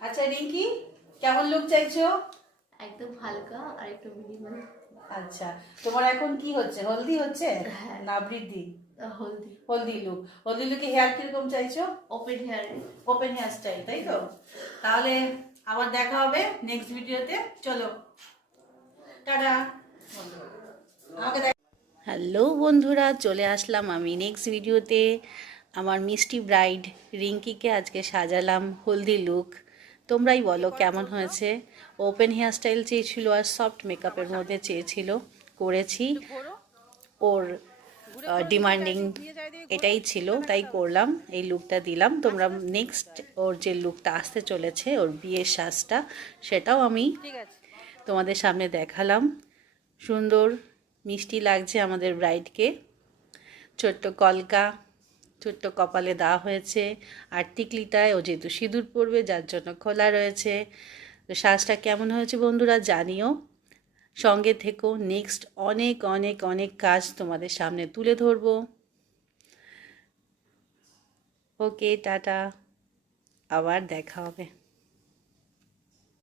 আচ্ছা রিঙ্কি, কেমন লুক চাইছো? একদম হালকা আর একটু মিনিমাল। আচ্ছা, তোমার এখন কি হচ্ছে? হলদি হচ্ছে হ্যাঁ, না বৃদ্ধি? হলদি। হলদি লুক। হলদি লুকে হেয়ার কিরকম চাইছো? Open hair. Open hair style, তাই তো? তাহলে আবার দেখা হবে নেক্সট ভিডিওতে। চলো, টাটা। হ্যালো বন্ধুরা, চলে আসলাম আমি নেক্সট ভিডিওতে। আমার মিষ্টি ব্রাইড রিঙ্কিকে আজকে সাজালাম হলদি লুক। তোমরাই বলো কেমন হয়েছে। ওপেন হেয়ার স্টাইল চেয়েছিল আর সফট মেকআপের মধ্যে চেয়েছিল, করেছি। ওর ডিমান্ডিং এটাই ছিল, তাই করলাম, এই লুকটা দিলাম। তোমরা নেক্সট ওর যে লুকটা আসতে চলেছে, ওর বিয়ের সাজটা, সেটাও আমি তোমাদের সামনে দেখালাম। সুন্দর মিষ্টি লাগছে আমাদের ব্রাইডকে। ছোট্ট কলকা ছোট্ট কপালে দেওয়া হয়েছে, আর টিকলিটায় ও যেহেতু সিঁদুর পরবে যার জন্য খোলা রয়েছে। তো সাজটা কেমন হয়েছে বন্ধুরা জানিও। সঙ্গে থেকো, নেক্সট অনেক অনেক অনেক কাজ তোমাদের সামনে তুলে ধরবো। ওকে, টাটা, আবার দেখা হবে।